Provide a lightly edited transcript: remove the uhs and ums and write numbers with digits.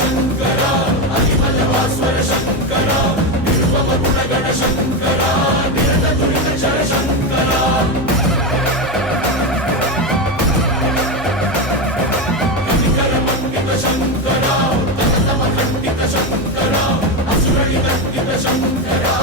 Shankara अहिमलवास्वर Shankara निर्ममगुणगण Shankara निरतदुरितचर Shankara कनिकरमण्डित Shankara तमतमखण्डित Shankara असुरनिबन्धित Shankara